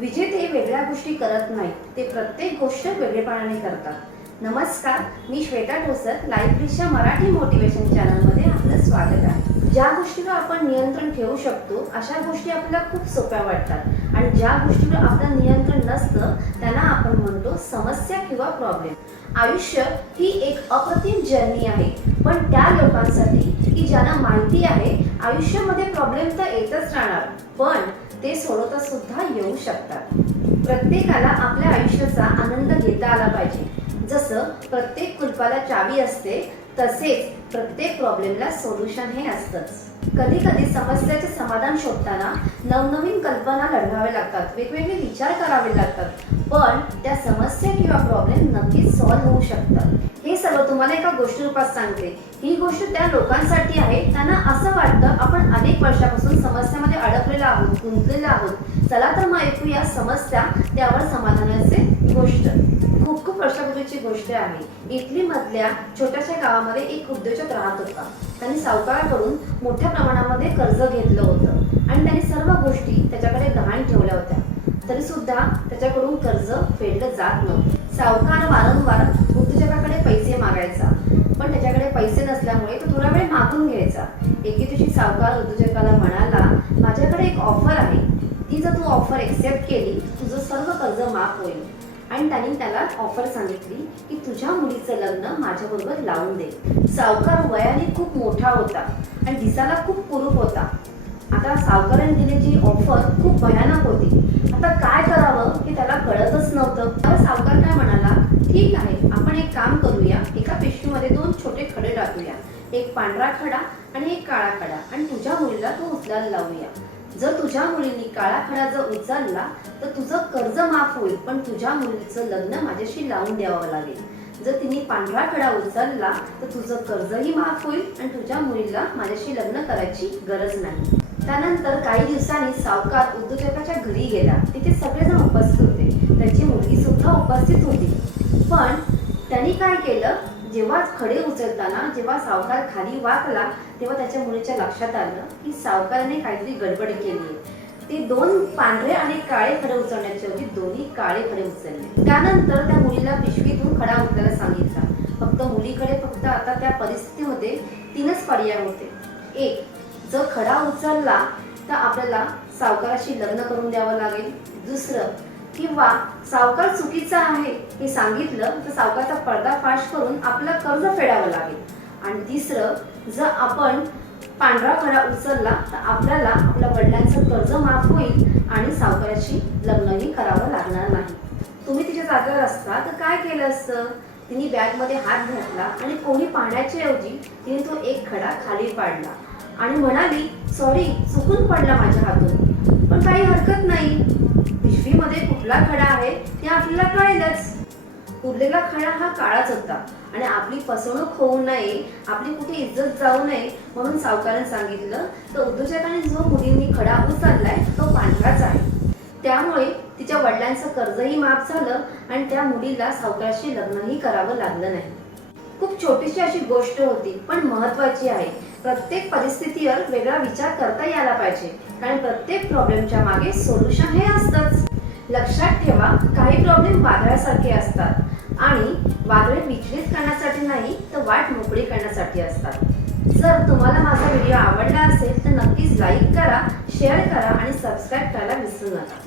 विजेते वेगळ्या गोष्टी करत नाहीत, ते प्रत्येक गोष्ट वेगळेपणाने करतात. नमस्कार, मी श्वेता ठोसर, लाईब्ररीच्या मराठी मोटिवेशन चॅनलमध्ये आपलं स्वागत आहे. ज्या गोष्टीवर आपण नियंत्रण ठेवू शकतो अशा गोष्टी आपल्याला खूप सोप्या वाटतात आणि ज्या गोष्टीवर आपलं नियंत्रण नसतं त्यांना आपण म्हणतो समस्या किंवा प्रॉब्लेम. आयुष्य ही एक अप्रतिम जर्नी आहे, पण त्या लोकांसाठी की ज्यांना माहिती आहे आयुष्यामध्ये प्रॉब्लेम तर येतच राहणार, पण ते सोडवता सुद्धा येऊ शकतात. प्रत्येकाला आपल्या आयुष्याचा आनंद घेता आला पाहिजे. जसं प्रत्येक कुलपाला चावी असते तसेच प्रत्येक प्रॉब्लेमला सोल्युशन हे असतंच. कधी कधी समस्याचे समाधान शोधताना नवनवीन कल्पना लढवाव्या लागतात, वेगवेगळे विचार करावे लागतात, पण त्या समस्या किंवा प्रॉब्लेम नक्कीच सॉल्व्ह होऊ शकतात. हे सर्व तुम्हाला एका गोष्टी रूपात सांगते. ही गोष्ट त्या लोकांसाठी आहे त्यांना असं वाटतं आपण अनेक वर्षापासून समस्यामध्ये अडकलेलो आहोत, गुंतलेलो आहोत. चला तर मग ऐकूया समस्या त्यावर समाधानाचे गोष्ट. खूप वर्षापूर्वीची गोष्ट आहे. इटली मधल्या छोट्याशा गावामध्ये एक उद्योजक राहत होता. त्यांनी सावकाराकडून मोठ्या प्रमाणामध्ये कर्ज घेतलं होतं आणि त्यांनी सर्व गोष्टी त्याच्याकडे गहाण ठेवल्या होत्या. तरी सुद्धा त्याच्याकडून कर्ज फेडलं जात नव्हतं. सावकार वारंवार उद्योजकाकडे पैसे मागायचा, पण त्याच्याकडे पैसे नसल्यामुळे तो थोडा वेळ मागून घ्यायचा. एके दिवशी सावकार उद्योजकाला म्हणाला, माझ्याकडे एक ऑफर आहे, ती जर तू ऑफर एक्सेप्ट केली तुझं सर्व कर्ज माफ होईल. आणि त्यांनी त्याला ऑफर सांगितली की तुझ्या मुलीचं लग्न माझ्याबरोबर लावून दे. सावकार वयाने खूप मोठा होता आणि दिसायला खूप कुरूप होता. आता सावकाराने दिलेली ऑफर खूप भयानक होती. आता काय करावं हे त्याला कळतच नव्हतं. तर सावकार काय म्हणाला, ठीक आहे, आपण एक काम करूया, एका पिशवीमध्ये 2 छोटे खडे टाकूया, एक पांढरा खडा आणि एक काळा खडा, आणि तुझ्या मुलीला तो उचलायला लावूया. जर तुझ्या मुलीने काळा खडा जर उचलला तर तुझं कर्ज माफ होईल, पण तुझ्या मुलीचं लग्न माझ्याशी लावून द्यावं लागेल. जर तिने पांढरा खडा उचलला तर तुझं कर्जही माफ होईल आणि तुझ्या मुलीला माझ्याशी लग्न करायची गरज नाही. त्यानंतर काही दिवसांनी सावकार उद्योजकाच्या घरी गेला. तिथे सगळेजण उपस्थित होते, त्याची मुलगी सुद्धा उपस्थित होती. पण त्यांनी काय केलं, जेव्हा खडे उचलताना जेव्हा सावकार खाली वाकला तेव्हा त्याच्या मुलीच्या लक्षात आलं की सावकाराने काहीतरी गडबड केली आहे. ते 2 पांढरे आणि काळे खडे उचलण्याचे होते, दोन्ही काळे खडे उचलले. त्यानंतर त्या मुलीला पिशवीतून खडा उचलायला सांगितला. फक्त मुलीकडे फक्त आता त्या परिस्थितीमध्ये 3च पर्याय होते. एक, जर खडा उचलला तर आपल्याला सावकाराशी लग्न करून द्यावं लागेल. दुसरं, किंवा सावकार चुकीचा आहे हे सांगितलं तर सावकारचा पर्दाफाश करून आपलं कर्ज फेडावं लागेल. आणि तिसरं, जर आपण पांढरा खडा उचलला तर आपल्याला आपल्या वडिलांचं कर्ज माफ होईल आणि सावकाराशी लग्नही करावं लागणार नाही. तुम्ही तिच्या जागेवर असता तर काय केलं असतं? तिने बॅगमध्ये हात घातला आणि कोणी पाहण्याच्या ऐवजी तिने तो एक खडा खाली पाडला आणि म्हणाली, सॉरी, चुकून पडला माझ्या हातून, पण काही हरकत नाही, पिशवीमध्ये कुठला खडा आहे ते आपल्याला कळेलच. उरलेला खडा हा काळाच होता आणि आपली फसवणूक होऊ नये, आपली कुठे इज्जत जाऊ नये म्हणून सावकाराने सांगितलं तर उद्योजकाने जो मुलींनी खडा उचललाय तो पांढराच आहे. त्यामुळे तिच्या वडिलांचं कर्जही माफ झालं आणि त्या मुलीला सावकाराशी लग्नही करावं लागलं नाही. खूप छोटीशी अशी गोष्ट होती, पण महत्वाची आहे. प्रत्येक परिस्थितीवर वेगळा विचार करता यायला पाहिजे, कारण प्रत्येक प्रॉब्लेमच्या मागे सोल्युशन हे असतंच. लक्षात ठेवा, काही प्रॉब्लेम वादळासारखे असतात आणि वादळे विचलित करण्यासाठी नाही तर वाट मोकळी करण्यासाठी असतात. जर तुम्हाला माझा व्हिडिओ आवडला असेल तर नक्कीच लाईक करा, शेअर करा आणि सबस्क्राईब करायला विसरू नका.